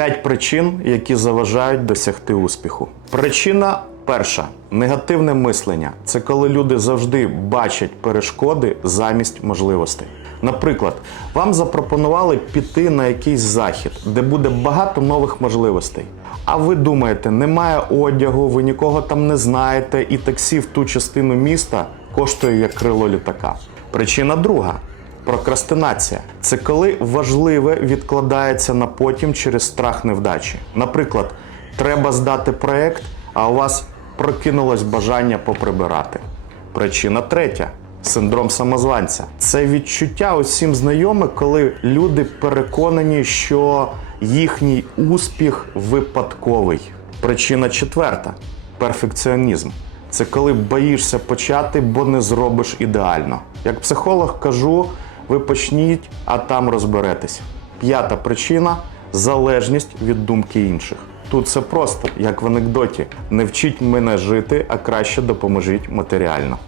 П'ять причин, які заважають досягти успіху. Причина перша негативне мислення. Це коли люди завжди бачать перешкоди замість можливостей. Наприклад, вам запропонували піти на якийсь захід, де буде багато нових можливостей. А ви думаєте, немає одягу, ви нікого там не знаєте, і таксі в ту частину міста коштує як крило літака. Причина друга Прокрастинація це коли важливе відкладається на потім через страх невдачі. Наприклад, треба здати проект, а у вас прокинулось бажання поприбирати. Причина третя синдром самозванця. Це відчуття усім знайоме, коли люди переконані, що їхній успіх випадковий. Причина четверта перфекціонізм. Це коли боїшся почати, бо не зробиш ідеально. Як психолог кажу, ви почніть, а там розберетеся. П'ята причина залежність від думки інших. Тут все просто, як в анекдоті: не вчіть мене жити, а краще допоможіть матеріально.